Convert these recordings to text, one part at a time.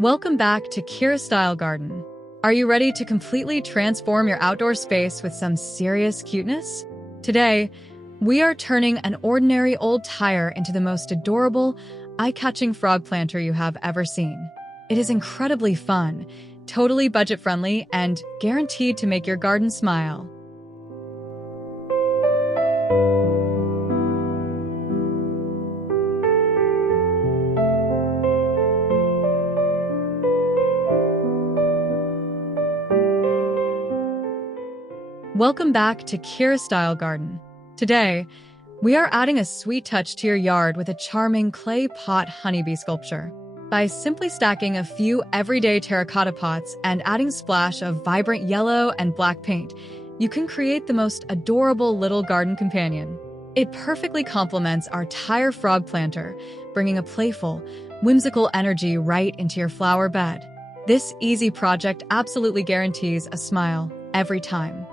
Welcome back to KiraStyle Garden. Are you ready to completely transform your outdoor space with some serious cuteness? Today, we are turning an ordinary old tire into the most adorable, eye-catching frog planter you have ever seen. It is incredibly fun, totally budget-friendly, and guaranteed to make your garden smile. Welcome back to KiraStyle Garden. Today, we are adding a sweet touch to your yard with a charming clay pot honeybee sculpture. By simply stacking a few everyday terracotta pots and adding a splash of vibrant yellow and black paint, you can create the most adorable little garden companion. It perfectly complements our tire frog planter, bringing a playful, whimsical energy right into your flower bed. This easy project absolutely guarantees a smile every time.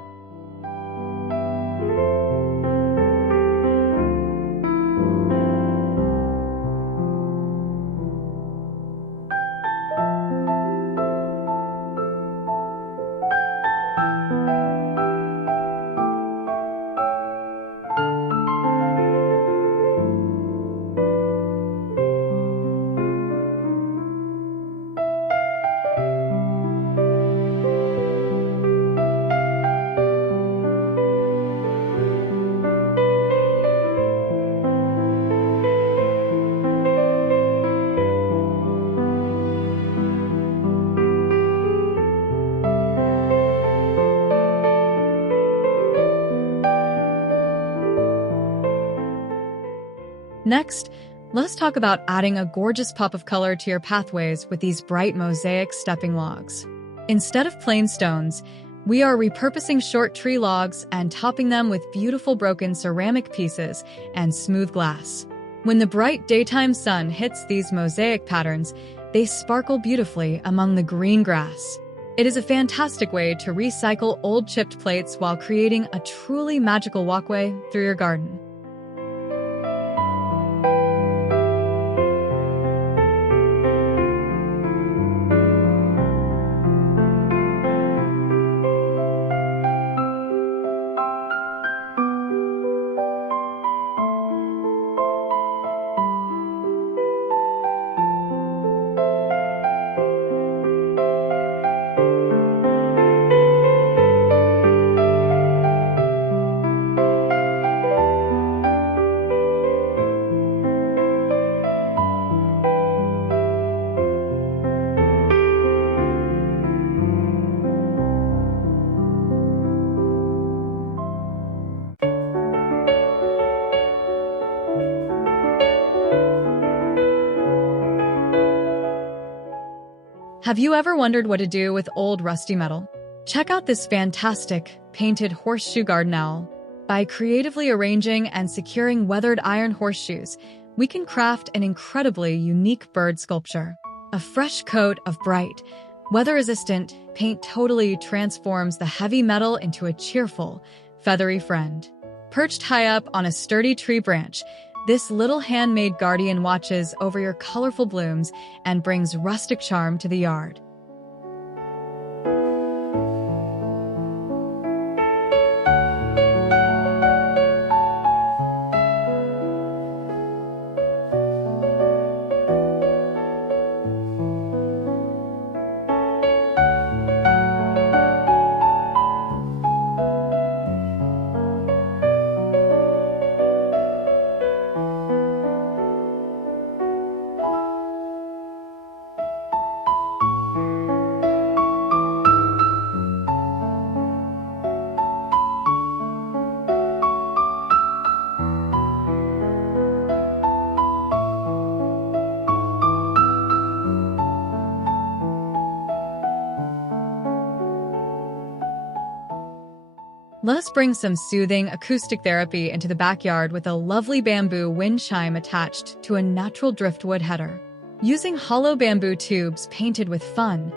Next, let's talk about adding a gorgeous pop of color to your pathways with these bright mosaic stepping logs. Instead of plain stones, we are repurposing short tree logs and topping them with beautiful broken ceramic pieces and smooth glass. When the bright daytime sun hits these mosaic patterns, they sparkle beautifully among the green grass. It is a fantastic way to recycle old chipped plates while creating a truly magical walkway through your garden. Have you ever wondered what to do with old rusty metal? Check out this fantastic, painted horseshoe garden owl. By creatively arranging and securing weathered iron horseshoes, we can craft an incredibly unique bird sculpture. A fresh coat of bright, weather-resistant paint totally transforms the heavy metal into a cheerful, feathery friend. Perched high up on a sturdy tree branch, this little handmade guardian watches over your colorful blooms and brings rustic charm to the yard. Let us bring some soothing acoustic therapy into the backyard with a lovely bamboo wind chime attached to a natural driftwood header. Using hollow bamboo tubes painted with fun,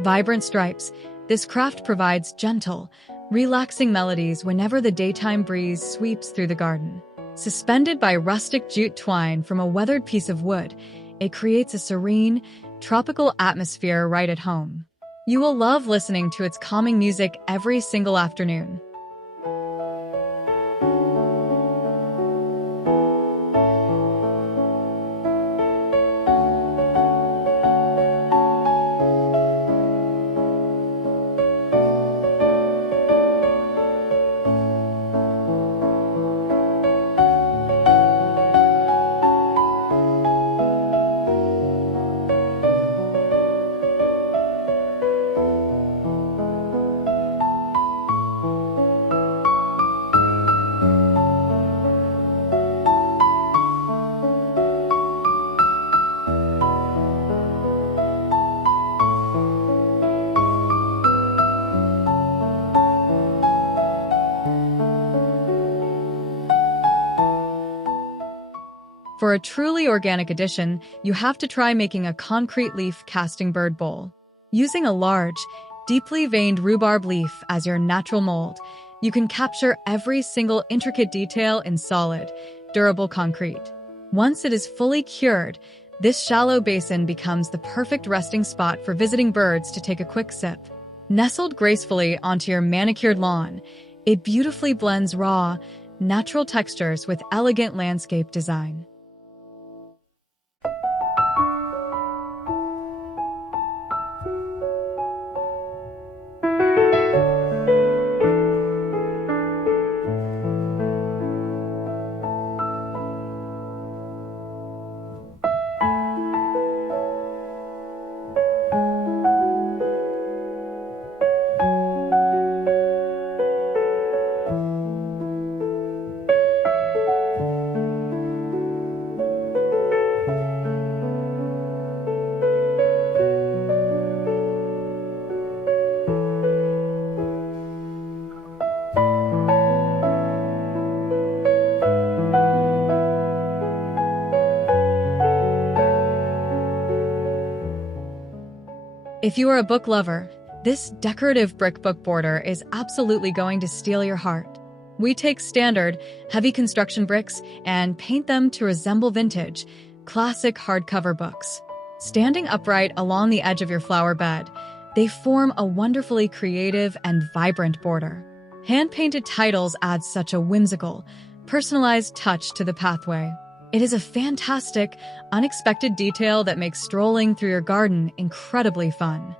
vibrant stripes, this craft provides gentle, relaxing melodies whenever the daytime breeze sweeps through the garden. Suspended by rustic jute twine from a weathered piece of wood, it creates a serene, tropical atmosphere right at home. You will love listening to its calming music every single afternoon. For a truly organic addition, you have to try making a concrete leaf casting bird bowl. Using a large, deeply veined rhubarb leaf as your natural mold, you can capture every single intricate detail in solid, durable concrete. Once it is fully cured, this shallow basin becomes the perfect resting spot for visiting birds to take a quick sip. Nestled gracefully onto your manicured lawn, it beautifully blends raw, natural textures with elegant landscape design. If you are a book lover, this decorative brick book border is absolutely going to steal your heart. We take standard, heavy construction bricks and paint them to resemble vintage, classic hardcover books. Standing upright along the edge of your flower bed, they form a wonderfully creative and vibrant border. Hand-painted titles add such a whimsical, personalized touch to the pathway. It is a fantastic, unexpected detail that makes strolling through your garden incredibly fun.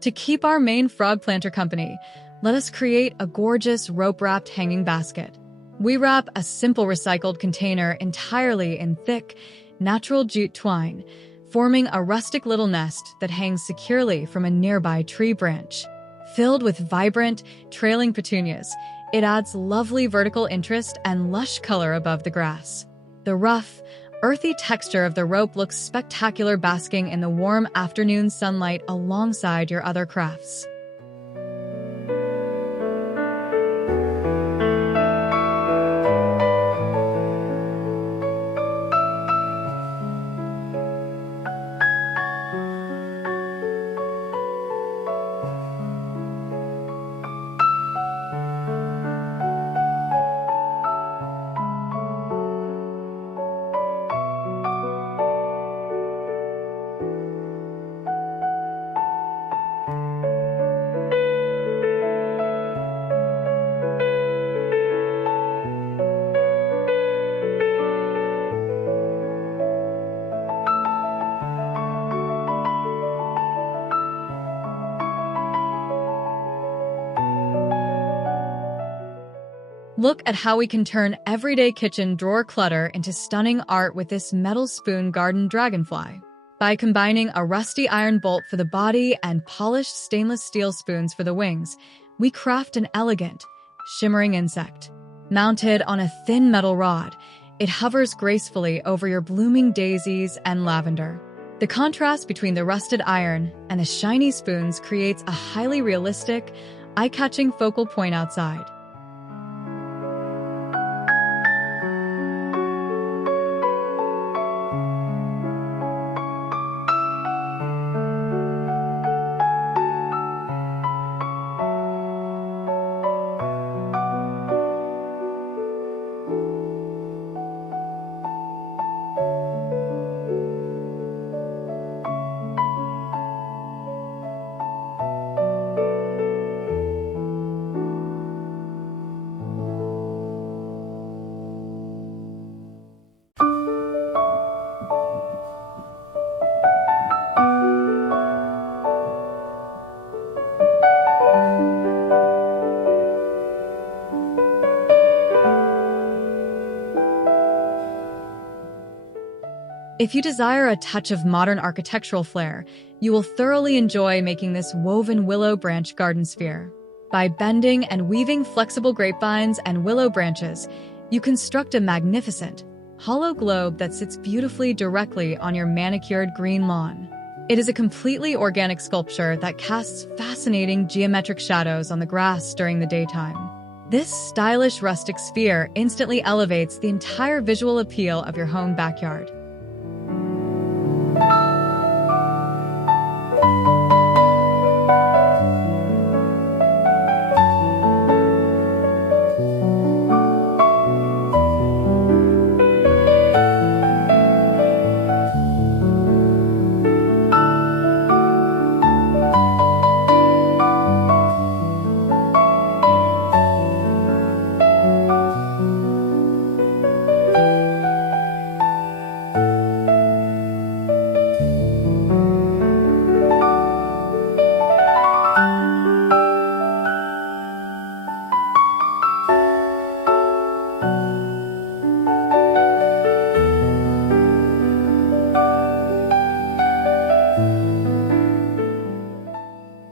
To keep our main frog planter company, let us create a gorgeous rope-wrapped hanging basket. We wrap a simple recycled container entirely in thick, natural jute twine, forming a rustic little nest that hangs securely from a nearby tree branch. Filled with vibrant, trailing petunias, it adds lovely vertical interest and lush color above the grass. The rough, earthy texture of the rope looks spectacular basking in the warm afternoon sunlight alongside your other crafts. Look at how we can turn everyday kitchen drawer clutter into stunning art with this metal spoon garden dragonfly. By combining a rusty iron bolt for the body and polished stainless steel spoons for the wings, we craft an elegant, shimmering insect. Mounted on a thin metal rod, it hovers gracefully over your blooming daisies and lavender. The contrast between the rusted iron and the shiny spoons creates a highly realistic, eye-catching focal point outside. If you desire a touch of modern architectural flair, you will thoroughly enjoy making this woven willow branch garden sphere. By bending and weaving flexible grapevines and willow branches, you construct a magnificent, hollow globe that sits beautifully directly on your manicured green lawn. It is a completely organic sculpture that casts fascinating geometric shadows on the grass during the daytime. This stylish rustic sphere instantly elevates the entire visual appeal of your home backyard.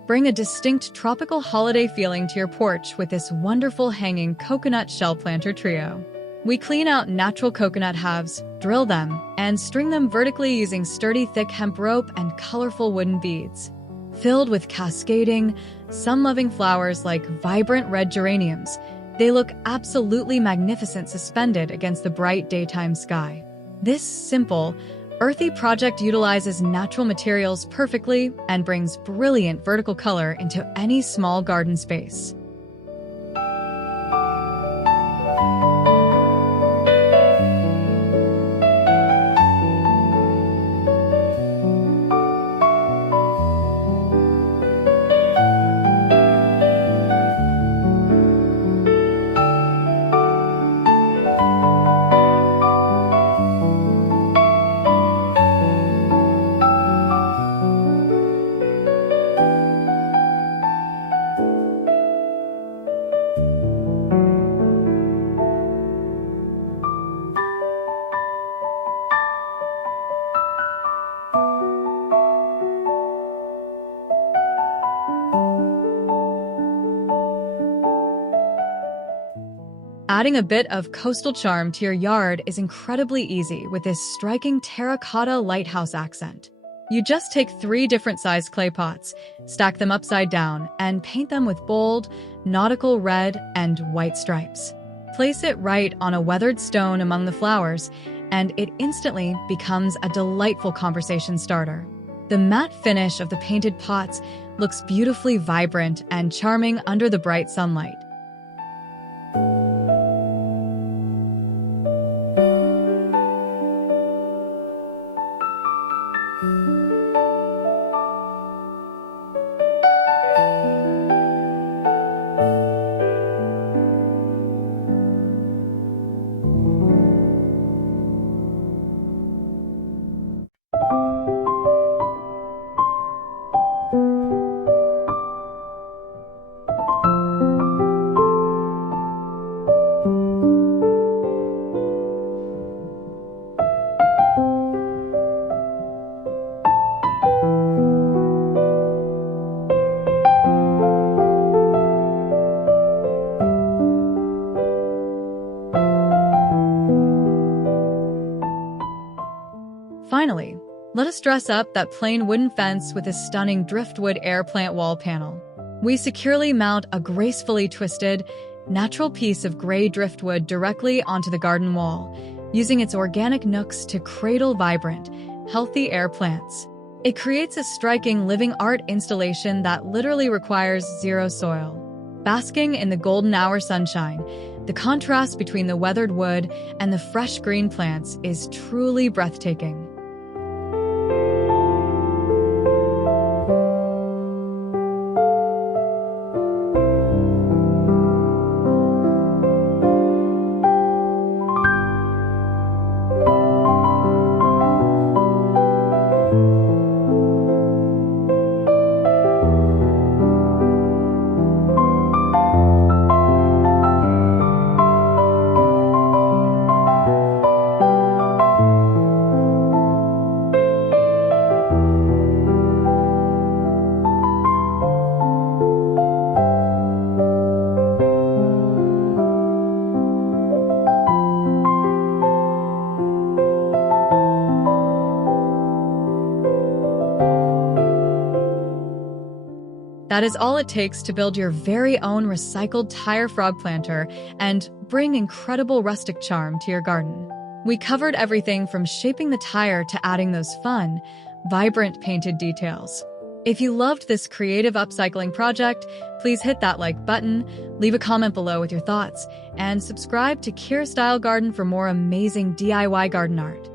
Bring a distinct tropical holiday feeling to your porch with this wonderful hanging coconut shell planter trio. We clean out natural coconut halves, drill them, and string them vertically using sturdy thick hemp rope and colorful wooden beads. Filled with cascading, sun-loving flowers like vibrant red geraniums, they look absolutely magnificent suspended against the bright daytime sky. This simple, earthy project utilizes natural materials perfectly and brings brilliant vertical color into any small garden space. Adding a bit of coastal charm to your yard is incredibly easy with this striking terracotta lighthouse accent. You just take 3 different sized clay pots, stack them upside down, and paint them with bold, nautical red and white stripes. Place it right on a weathered stone among the flowers, and it instantly becomes a delightful conversation starter. The matte finish of the painted pots looks beautifully vibrant and charming under the bright sunlight. finally, let us dress up that plain wooden fence with a stunning driftwood air plant wall panel. We securely mount a gracefully twisted, natural piece of gray driftwood directly onto the garden wall, using its organic nooks to cradle vibrant, healthy air plants. It creates a striking living art installation that literally requires zero soil. Basking in the golden hour sunshine, the contrast between the weathered wood and the fresh green plants is truly breathtaking. That is all it takes to build your very own recycled tire frog planter and bring incredible rustic charm to your garden. We covered everything from shaping the tire to adding those fun, vibrant painted details. If you loved this creative upcycling project, please hit that like button, leave a comment below with your thoughts, and subscribe to KiraStyle Garden for more amazing DIY garden art.